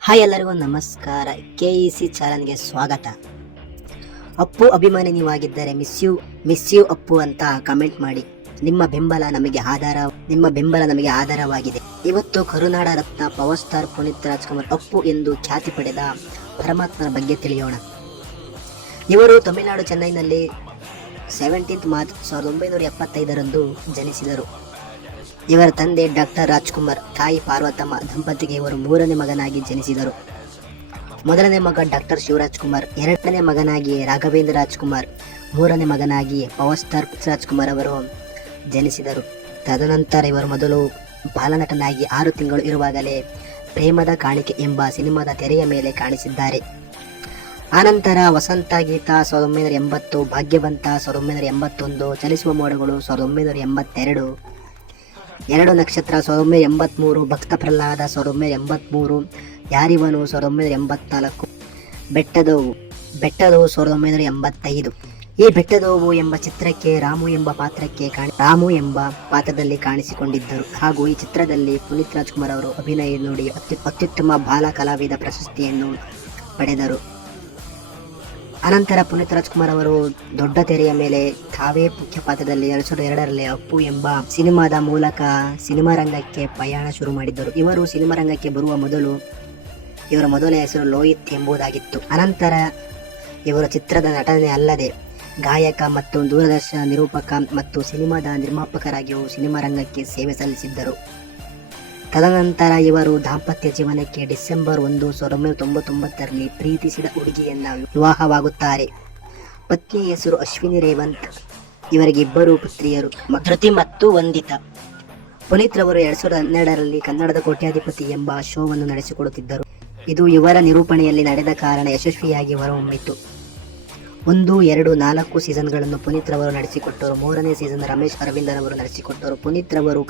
Hi ಎಲ್ಲರಿಗೂ ನಮಸ್ಕಾರ. KEC ಚಾನಲ್ಗೆ ಸ್ವಾಗತ. ಅಪ್ಪು ಅಭಿಮಾನಿ ನೀವಾಗಿದ್ದರೆ ಮಿಸ್ ಯು ಅಪ್ಪು ಅಂತ ಕಮೆಂಟ್ ಮಾಡಿ. ನಿಮ್ಮ ಬೆಂಬಲ ನಮಗೆ ಆಧಾರವಾಗಿದೆ. ಇವತ್ತು ಕರುನಾಡ ರತ್ನ ಪವರ್ ಸ್ಟಾರ್ ಪುನೀತ್ ರಾಜ್ಕುಮಾರ್ ಅಪ್ಪು ಎಂದು ಖ್ಯಾತಿ ಪಡೆದ ಪರಮಾತ್ಮನ ಬಗ್ಗೆ ತಿಳಿಯೋಣ. ಇವರು ತಮಿಳುನಾಡು ಚೆನ್ನೈನಲ್ಲಿ 17 ಮಾರ್ಚ್ 1975ರಂದು ಜನಿಸಿದರು. ಇವರ ತಂದೆ ಡಾಕ್ಟರ್ ರಾಜ್ಕುಮಾರ್, ತಾಯಿ ಪಾರ್ವತಮ್ಮ ದಂಪತಿಗೆ ಇವರು ಮೂರನೇ ಮಗನಾಗಿ ಜನಿಸಿದರು. ಮೊದಲನೇ ಮಗ ಡಾಕ್ಟರ್ ಶಿವರಾಜ್ಕುಮಾರ್, ಎರಡನೇ ಮಗನಾಗಿ ರಾಘವೇಂದ್ರ ರಾಜ್ಕುಮಾರ್, ಮೂರನೇ ಮಗನಾಗಿ ಪವರ್ ಸ್ಟಾರ್ ರಾಜ್ಕುಮಾರ್ ಅವರು ಜನಿಸಿದರು. ತದನಂತರ ಇವರು ಮೊದಲು ಬಾಲನಟನಾಗಿ 6 ತಿಂಗಳು ಇರುವಾಗಲೇ ಪ್ರೇಮದ ಕಾಣಿಕೆ ಎಂಬ ಸಿನಿಮಾದ ತೆರೆಯ ಮೇಲೆ ಕಾಣಿಸಿದ್ದಾರೆ. ಆನಂತರ ವಸಂತ ಗೀತ 1980, ಭಾಗ್ಯವಂತ 1981, ಚಲಿಸುವ ಮೋಡಗಳು 1982, 2 ನಕ್ಷತ್ರ 1983, ಭಕ್ತ ಪ್ರಹ್ಲಾದ 1983, ಯಾರಿವನು 1984, ಬೆಟ್ಟದೋವು 1985. ಈ ಬೆಟ್ಟದೋವು ಎಂಬ ಚಿತ್ರಕ್ಕೆ ರಾಮು ಎಂಬ ಪಾತ್ರದಲ್ಲಿ ಕಾಣಿಸಿಕೊಂಡಿದ್ದರು. ಹಾಗೂ ಈ ಚಿತ್ರದಲ್ಲಿ ಪುನೀತ್ ರಾಜ್ಕುಮಾರ್ ಅವರು ಅಭಿನಯ ನೋಡಿ ಅತ್ಯುತ್ತಮ ಬಾಲ ಕಲಾವಿದ ಪ್ರಶಸ್ತಿಯನ್ನು ಪಡೆದರು. ಅನಂತರ ಪುನೀತ್ ರಾಜ್ಕುಮಾರ್ ಅವರು ದೊಡ್ಡ ತೆರೆಯ ಮೇಲೆ ತಾವೇ ಮುಖ್ಯ ಪಾತ್ರದಲ್ಲಿ 2002ರಲ್ಲಿ ಅಪ್ಪು ಎಂಬ ಸಿನಿಮಾದ ಮೂಲಕ ಸಿನಿಮಾ ರಂಗಕ್ಕೆ ಪಯಣ ಶುರು ಮಾಡಿದ್ದರು. ಇವರು ಸಿನಿಮಾ ರಂಗಕ್ಕೆ ಬರುವ ಮೊದಲು ಇವರ ಮೊದಲ ಹೆಸರು ಲೋಹಿತ್ ಎಂಬುದಾಗಿತ್ತು. ಅನಂತರ ಇವರು ಚಿತ್ರದ ನಟನೆ ಅಲ್ಲದೆ ಗಾಯಕ ಮತ್ತು ದೂರದರ್ಶನ ನಿರೂಪಕ ಮತ್ತು ಸಿನಿಮಾದ ನಿರ್ಮಾಪಕರಾಗಿಯೂ ಸಿನಿಮಾ ರಂಗಕ್ಕೆ ಸೇವೆ ಸಲ್ಲಿಸಿದ್ದರು. ತದನಂತರ ಇವರು ದಾಂಪತ್ಯ ಜೀವನಕ್ಕೆ ಡಿಸೆಂಬರ್ 1, 1999ರಲ್ಲಿ ಪ್ರೀತಿಸಿದ ಹುಡುಗಿಯನ್ನ ವಿವಾಹವಾಗುತ್ತಾರೆ. ಪತ್ನಿಯ ಹೆಸರು ಅಶ್ವಿನಿ ರೇವಂತ್. ಇವರಿಗೆ 2 ಪುತ್ರಿಯರು, ಧೃತಿ ಮತ್ತು ವಂದಿತಾ. ಪುನೀತ್ ರವರು 2012ರಲ್ಲಿ ಕನ್ನಡದ ಕೋಟ್ಯಾಧಿಪತಿ ಎಂಬ ಶೋವನ್ನು ನಡೆಸಿಕೊಡುತ್ತಿದ್ದರು. ಇದು ಇವರ ನಿರೂಪಣೆಯಲ್ಲಿ ನಡೆದ ಕಾರಣ ಯಶಸ್ವಿಯಾಗಿ ಹೊರಹೊಮ್ಮಿತು. 1, 2, 4 ಸೀಸನ್ಗಳನ್ನು ಪುನೀತ್ ರವರು ನಡೆಸಿಕೊಟ್ಟರು. 3ನೇ ಸೀಸನ್ ರಮೇಶ್ ಅರವಿಂದನ್ ಅವರು ನಡೆಸಿಕೊಟ್ಟರು. ಪುನೀತ್ ರವರು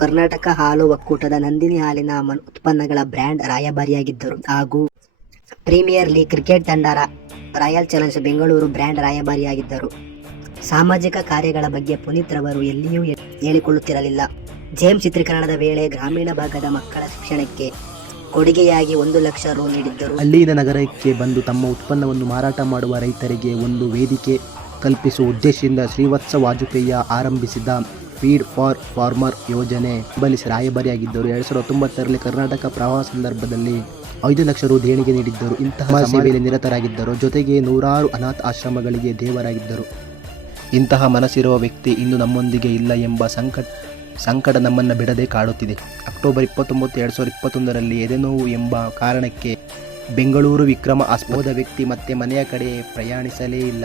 ಕರ್ನಾಟಕ ಹಾಲು ಒಕ್ಕೂಟದ ನಂದಿನಿ ಹಾಲಿನ ಉತ್ಪನ್ನಗಳ ಬ್ರ್ಯಾಂಡ್ ರಾಯಭಾರಿಯಾಗಿದ್ದರು. ಹಾಗೂ ಪ್ರೀಮಿಯರ್ ಲೀಗ್ ಕ್ರಿಕೆಟ್ ತಂಡ ರಾಯಲ್ ಚಾಲೆಂಜರ್ಸ್ ಬೆಂಗಳೂರು ಬ್ರ್ಯಾಂಡ್ ರಾಯಭಾರಿಯಾಗಿದ್ದರು. ಸಾಮಾಜಿಕ ಕಾರ್ಯಗಳ ಬಗ್ಗೆ ಪುನೀತ್ ರವರು ಎಲ್ಲಿಯೂ ಹೇಳಿಕೊಳ್ಳುತ್ತಿರಲಿಲ್ಲ. ಜೇಮ್ಸ್ ಚಿತ್ರೀಕರಣದ ವೇಳೆ ಗ್ರಾಮೀಣ ಭಾಗದ ಮಕ್ಕಳ ಶಿಕ್ಷಣಕ್ಕೆ ಕೊಡುಗೆಯಾಗಿ 1 ಲಕ್ಷ ರು ನೀಡಿದ್ದರು. ಹಳ್ಳಿಯಿಂದ ನಗರಕ್ಕೆ ಬಂದು ತಮ್ಮ ಉತ್ಪನ್ನವನ್ನು ಮಾರಾಟ ಮಾಡುವ ರೈತರಿಗೆ ಒಂದು ವೇದಿಕೆ ಕಲ್ಪಿಸುವ ಉದ್ದೇಶದಿಂದ ಶ್ರೀವತ್ಸ ವಾಜಪೇಯಿ ಆರಂಭಿಸಿದ ಫೀಡ್ ಫಾರ್ ಫಾರ್ಮರ್ ಯೋಜನೆ ಬೆಂಬಲಿಸಿ ರಾಯಭಾರಿಯಾಗಿದ್ದರು. 2019ರಲ್ಲಿ ಕರ್ನಾಟಕ ಪ್ರವಾಹ ಸಂದರ್ಭದಲ್ಲಿ 5 ಲಕ್ಷ ರು ದೇಣಿಗೆ ನೀಡಿದ್ದರು. ಇಂತಹ ಸೇವೆಯಲ್ಲಿ ನಿರತರಾಗಿದ್ದರು. ಜೊತೆಗೆ 100 ಅನಾಥ ಆಶ್ರಮಗಳಿಗೆ ದೇವರಾಗಿದ್ದರು. ಇಂತಹ ಮನಸ್ಸಿರುವ ವ್ಯಕ್ತಿ ಇಂದು ನಮ್ಮೊಂದಿಗೆ ಇಲ್ಲ ಎಂಬ ಸಂಕಟ ನಮ್ಮನ್ನು ಬಿಡದೆ ಕಾಡುತ್ತಿದೆ. ಅಕ್ಟೋಬರ್ 29, 2021ರಲ್ಲಿ ಎದೆನೋವು ಎಂಬ ಕಾರಣಕ್ಕೆ ಬೆಂಗಳೂರು ವಿಕ್ರಮ ಆಸ್ಪತ್ರೆಗೆ ಹೋದ ವ್ಯಕ್ತಿ ಮತ್ತೆ ಮನೆಯ ಕಡೆ ಪ್ರಯಾಣಿಸಲೇ ಇಲ್ಲ.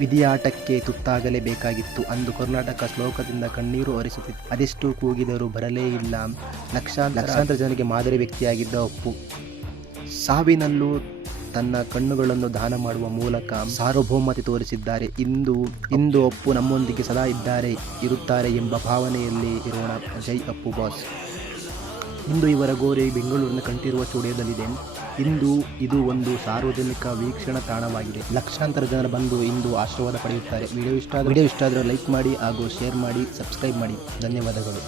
ವಿಧಿಯಾಟಕ್ಕೆ ತುತ್ತಾಗಲೇಬೇಕಾಗಿತ್ತು. ಅಂದು ಕರ್ನಾಟಕ ಶ್ಲೋಕದಿಂದ ಕಣ್ಣೀರು ಹರಿಸುತ್ತಿತ್ತು. ಅದೆಷ್ಟು ಕೂಗಿದರೂ ಬರಲೇ ಇಲ್ಲ. ಲಕ್ಷಾಂತರ ಜನರಿಗೆ ಮಾದರಿ ವ್ಯಕ್ತಿಯಾಗಿದ್ದ ಅಪ್ಪು ಸಾವಿನಲ್ಲೂ ತನ್ನ ಕಣ್ಣುಗಳನ್ನು ದಾನ ಮಾಡುವ ಮೂಲಕ ಸಾರ್ವಭೌಮತೆ ತೋರಿಸಿದ್ದಾರೆ. ಇಂದು ಅಪ್ಪು ನಮ್ಮೊಂದಿಗೆ ಸದಾ ಇರುತ್ತಾರೆ ಎಂಬ ಭಾವನೆಯಲ್ಲಿ ಇರೋಣ. ಜೈ ಅಪ್ಪು ಬಾಸ್. ಇಂದು ಇವರ ಗೋರೆ ಬೆಂಗಳೂರಿನ ಕಂಠೀರವ ಸ್ಟುಡಿಯೋದಲ್ಲಿದೆ. ಇದು ಒಂದು ಸಾರ್ವಜನಿಕ ವೀಕ್ಷಣಾ ತಾಣವಾಗಿದೆ. ಲಕ್ಷಾಂತರ ಜನರು ಬಂದು ಇಂದು ಆಶೀರ್ವಾದ ಪಡೆಯುತ್ತಾರೆ. ವಿಡಿಯೋ ಇಷ್ಟ ಆದರೆ ಲೈಕ್ ಮಾಡಿ ಹಾಗೂ ಶೇರ್ ಮಾಡಿ, ಸಬ್ಸ್ಕ್ರೈಬ್ ಮಾಡಿ. ಧನ್ಯವಾದಗಳು.